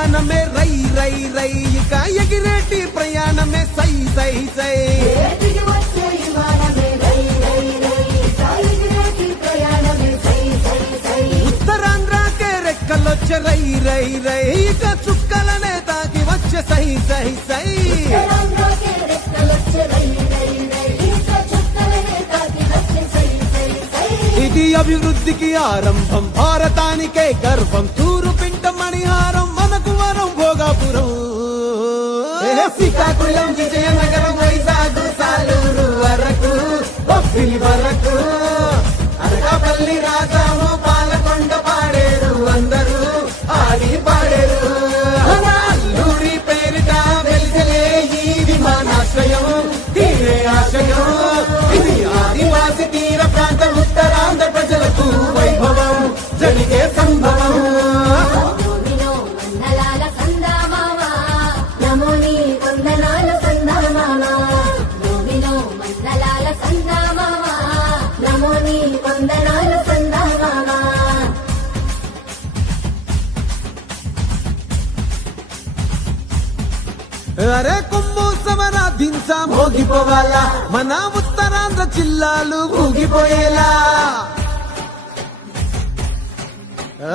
విమానమే రై రై రై ఇక ఎగిరేటి ప్రయాణమే సై సై సై ఉత్తరాంధ్రకే రెక్కలొచ్చే రై రై రై ఇక చుక్కలనే తాకి వచ్చే సై సై సై ఇది అభివృద్ధికి ఆరంభం భారతానికే గర్వం తూరు పింట మణిహారం మనకు వరం భోగాపురం శ్రీకాకుళం విజయనగరం వైజాగ్ సాలూరు వరకు బొబ్బిలి వరకు అనకాపల్లి రాజాము పాలకొండ పాడేరు అందరూ ఆడి పాడేరు అల్లూరి పేరిట వెలిసలే ఈ విమానాశ్రయం తీరే ఆశయం ఇది ఆదివాసి తీర ప్రాంత ఉత్తరాంధ్ర ప్రజలకు వైభవం జరిగే సంభవం అరే కొమ్ము సమరాధించ మోగిపోవాలా మన ఉత్తరాంధ్ర జిల్లాలు ఊగిపోయేలా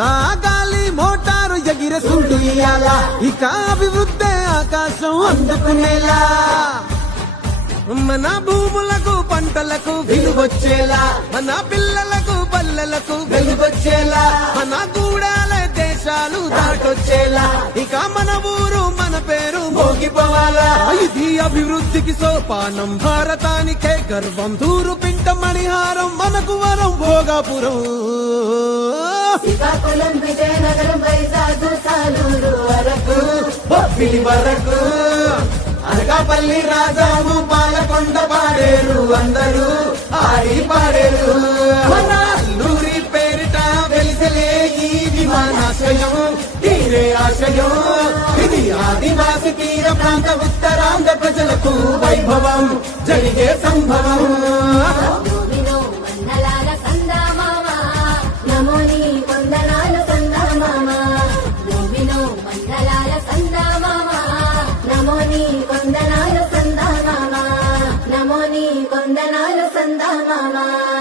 ఆ గాలి మోటారు ఎగిరే సుంటు ఇయ్యాలా ఇక అభివృద్ధి ఆకాశం అందుకునేలా మన భూములకు పంటలకు విలువొచ్చేలా మన పిల్లలకు పల్లెలకు వెలుగొచ్చేలా మన గూడాల దేశాలు దాటొచ్చేలా ఇక మన ఊరు మన పేరు మోగిపోవాలా ఇది అభివృద్ధికి సోపానం భారతానికే గర్వం తూరు పింట మణిహారం మనకు వరం భోగాపురం శ్రీకాకుళం విజయనగరం వైజాగ్ సాలూరు వరకు బొబ్బిలి వరకు అనకాపల్లి రాజాము పాలకొండ పాడేరు అందరూ ఆడి పాడేరు అల్లూరి పేరిట వెలిసలే ఈ విమానాశ్రయం తీరే ఆశయం ఇది ఆదివాసి తీర ప్రాంత ఉత్తరాంధ్ర ప్రజలకు వైభవం జరిగే సంభవం కొందనాలు సందా మామా